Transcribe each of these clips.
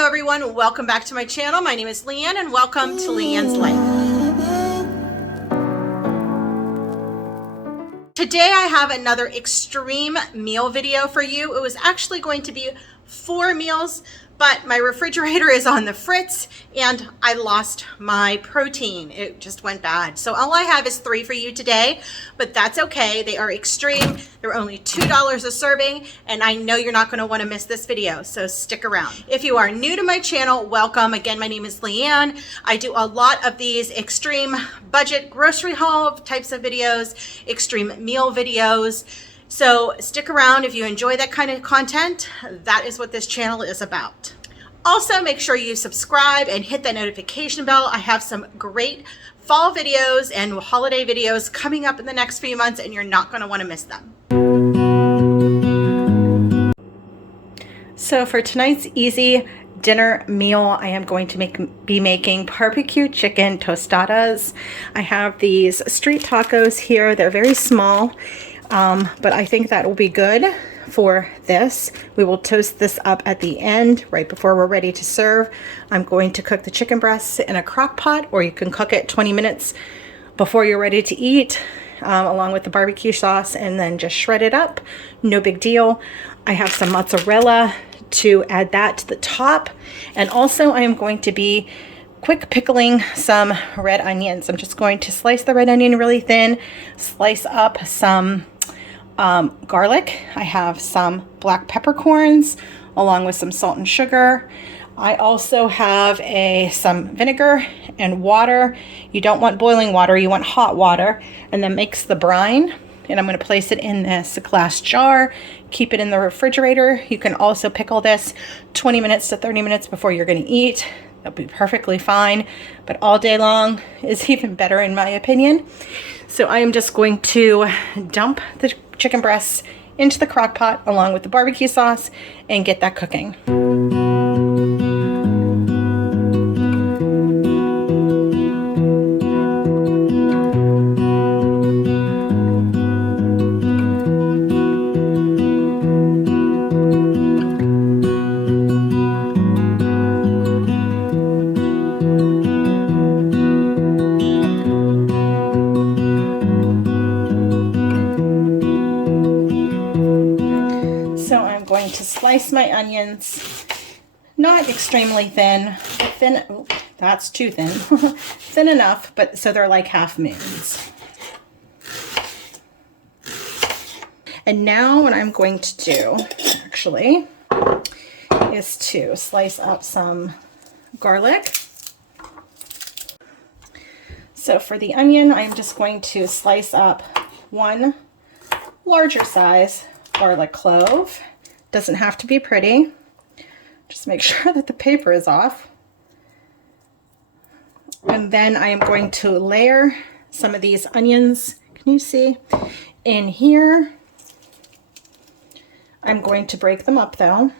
Hello everyone, welcome back to my channel. My name is Leanne and welcome to Leanne's Life. Today I have another extreme meal video for you. It was actually going to be 4 meals, but my refrigerator is on the fritz and I lost my protein. It just went bad. So all I have is 3 for you today, but that's okay. They are extreme. They're only $2 a serving, and I know you're not gonna wanna miss this video, so stick around. If you are new to my channel, welcome. Again, my name is Leanne. I do a lot of these extreme budget grocery haul types of videos, extreme meal videos. So stick around if you enjoy that kind of content. That is what this channel is about. Also, make sure you subscribe and hit that notification bell. I have some great fall videos and holiday videos coming up in the next few months, and you're not going to want to miss them. So for tonight's easy dinner meal, I am going to be making barbecue chicken tostadas. I have these street tacos here. They're very small. But I think that will be good for this. We will toast this up at the end, right before we're ready to serve. I'm going to cook the chicken breasts in a crock pot, or you can cook it 20 minutes before you're ready to eat, along with the barbecue sauce, and then just shred it up. No big deal. I have some mozzarella to add that to the top. And also I am going to be quick pickling some red onions. I'm just going to slice the red onion really thin, slice up some garlic. I have some black peppercorns along with some salt and sugar. I also have some vinegar and water. You don't want boiling water, you want hot water, and then mix the brine. And I'm going to place it in this glass jar, keep it in the refrigerator. You can also pickle this 20 minutes to 30 minutes before you're going to eat. That'll be perfectly fine, but all day long is even better in my opinion. So I am just going to dump the chicken breasts into the crock pot along with the barbecue sauce and get that cooking. To slice my onions, not extremely thin, oh, that's too thin, thin enough, but so they're like half moons. And now what I'm going to do actually is to slice up some garlic. So for the onion, I'm just going to slice up 1 larger size garlic clove. Doesn't have to be pretty. Just make sure that the paper is off. And then I am going to layer some of these onions, can you see, in here. I'm going to break them up though.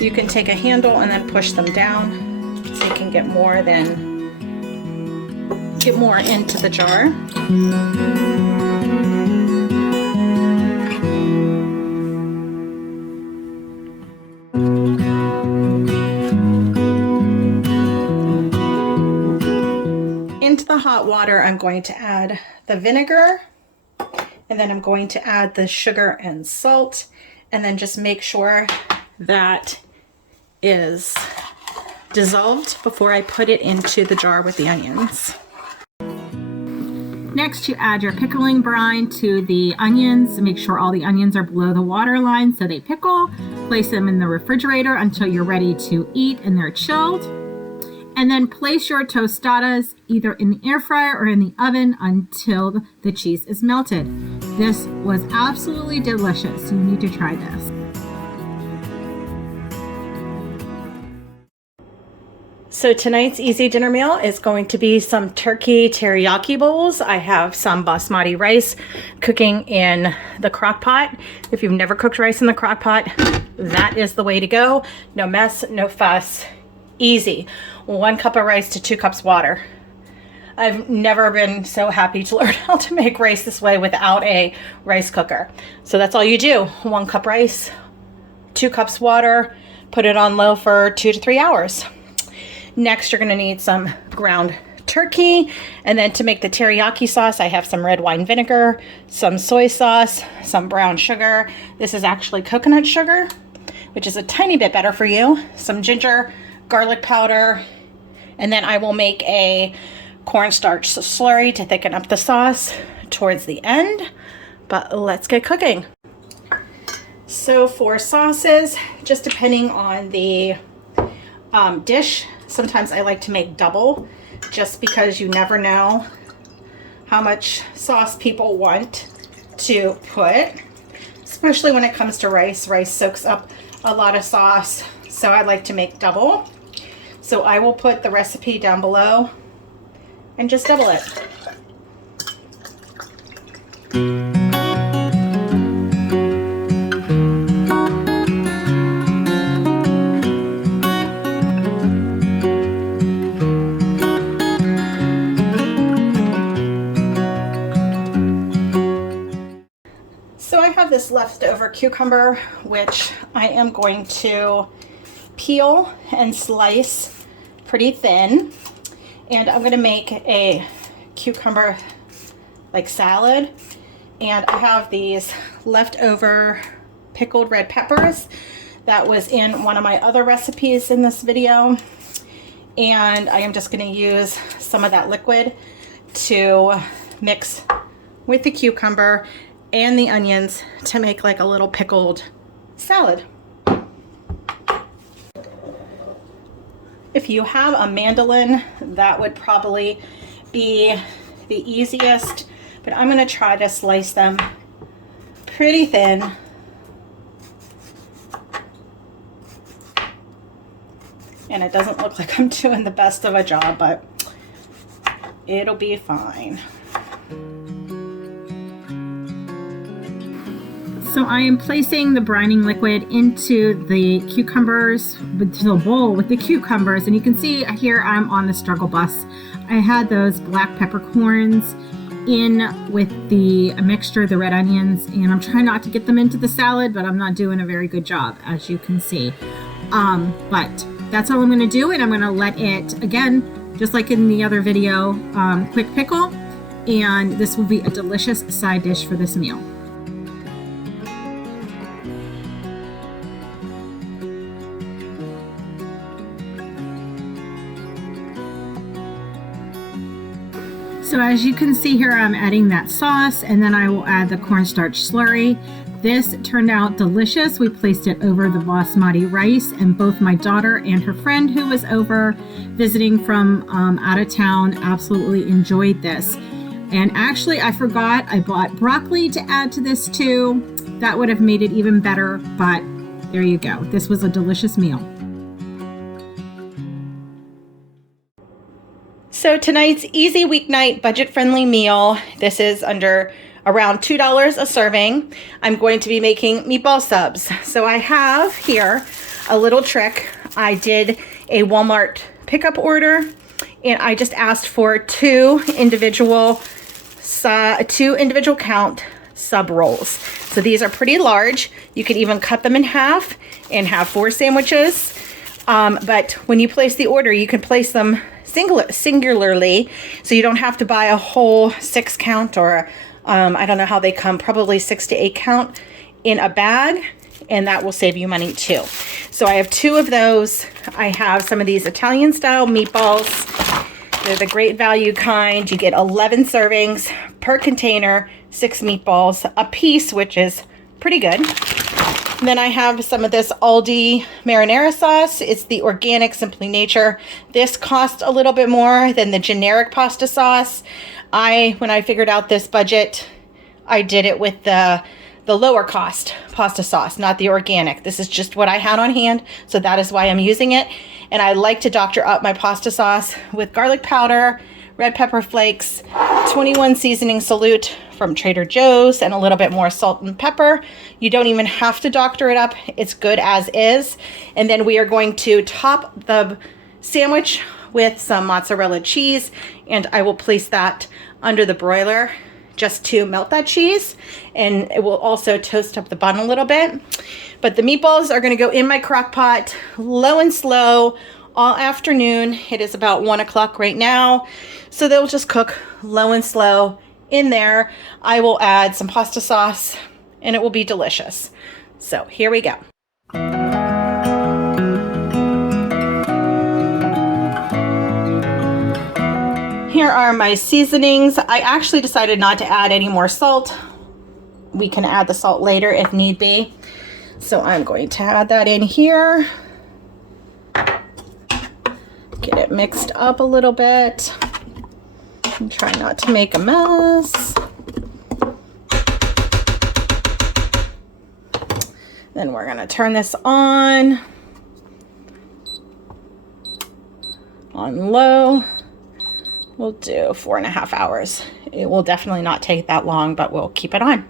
You can take a handle and then push them down so you can get more into the jar. Into the hot water, I'm going to add the vinegar, and then I'm going to add the sugar and salt, and then just make sure that is dissolved before I put it into the jar with the onions. Next, you add your pickling brine to the onions. Make sure all the onions are below the water line so they pickle. Place them in the refrigerator until you're ready to eat and they're chilled. And then place your tostadas either in the air fryer or in the oven until the cheese is melted. This was absolutely delicious. You need to try this. So tonight's easy dinner meal is going to be some turkey teriyaki bowls. I have some basmati rice cooking in the crock pot. If you've never cooked rice in the crock pot, that is the way to go. No mess, no fuss, Easy. 1 cup of rice to 2 cups water. I've never been so happy to learn how to make rice this way without a rice cooker. So that's all you do. 1 cup rice, 2 cups water, put it on low for 2 to 3 hours. Next, you're gonna need some ground turkey. And then to make the teriyaki sauce, I have some red wine vinegar, some soy sauce, some brown sugar. This is actually coconut sugar, which is a tiny bit better for you. Some ginger, garlic powder, and then I will make a cornstarch slurry to thicken up the sauce towards the end. But let's get cooking. So for sauces, just depending on the dish, sometimes I like to make double, just because you never know how much sauce people want to put, especially when it comes to rice. Rice soaks up a lot of sauce, so I like to make double. So I will put the recipe down below and just double it. So I have this leftover cucumber, which I am going to peel and slice pretty thin. And I'm gonna make a cucumber like salad. And I have these leftover pickled red peppers that was in one of my other recipes in this video. And I am just gonna use some of that liquid to mix with the cucumber and the onions to make like a little pickled salad. If you have a mandolin, that would probably be the easiest, but I'm going to try to slice them pretty thin. And it doesn't look like I'm doing the best of a job, but it'll be fine. So I am placing the brining liquid into the cucumbers, into the bowl with the cucumbers, and you can see here I'm on the struggle bus. I had those black peppercorns in with the mixture, the red onions, and I'm trying not to get them into the salad, but I'm not doing a very good job, as you can see. But that's all I'm going to do, and I'm going to let it, again, just like in the other video, quick pickle, and this will be a delicious side dish for this meal. So as you can see here, I'm adding that sauce, and then I will add the cornstarch slurry. This turned out delicious. We placed it over the basmati rice, and both my daughter and her friend who was over visiting from out of town absolutely enjoyed this. And actually, I forgot, I bought broccoli to add to this too. That would have made it even better, but there you go. This was a delicious meal. So tonight's easy weeknight budget-friendly meal, this is under around $2 a serving. I'm going to be making meatball subs. So I have here a little trick. I did a Walmart pickup order, and I just asked for two individual count sub rolls. So these are pretty large. You could even cut them in half and have 4 sandwiches. But when you place the order, you can place them singularly, so you don't have to buy a whole 6 count, or I don't know how they come, probably 6 to 8 count in a bag, and that will save you money too. So I have 2 of those. I have some of these Italian style meatballs. They're the great value kind. You get 11 servings per container, 6 meatballs a piece, which is pretty good. Then I have some of this Aldi marinara sauce. It's the organic Simply Nature. This costs a little bit more than the generic pasta sauce. When I figured out this budget, I did it with the lower cost pasta sauce, not the organic. This is just what I had on hand, so that is why I'm using it. And I like to doctor up my pasta sauce with garlic powder, red pepper flakes, 21 seasoning salute from Trader Joe's, and a little bit more salt and pepper. You don't even have to doctor it up. It's good as is. And then we are going to top the sandwich with some mozzarella cheese, and I will place that under the broiler just to melt that cheese, and it will also toast up the bun a little bit. But the meatballs are going to go in my crock pot low and slow all afternoon. It is about 1 o'clock right now, so they'll just cook low and slow in there. I will add some pasta sauce and it will be delicious. So here we go. Here are my seasonings. I actually decided not to add any more salt. We can add the salt later if need be. So I'm going to add that in here. Get it mixed up a little bit. And try not to make a mess. Then we're gonna turn this on low. We'll do 4.5 hours. It will definitely not take that long, but we'll keep it on.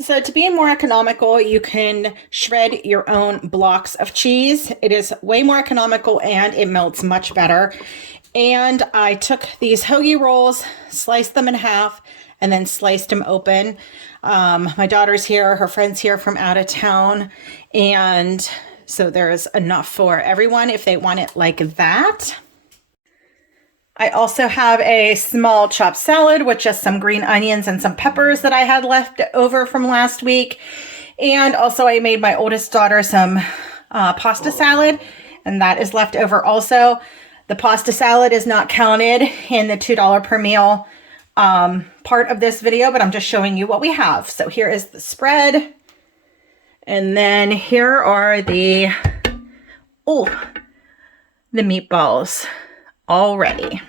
So to be more economical, you can shred your own blocks of cheese. It is way more economical and it melts much better. And I took these hoagie rolls, sliced them in half, and then sliced them open. My daughter's here, her friend's here from out of town, and so there's enough for everyone if they want it like that. I also have a small chopped salad with just some green onions and some peppers that I had left over from last week. And also I made my oldest daughter some pasta salad, and that is left over also. The pasta salad is not counted in the $2 per meal part of this video, but I'm just showing you what we have. So here is the spread. And then here are the meatballs all ready.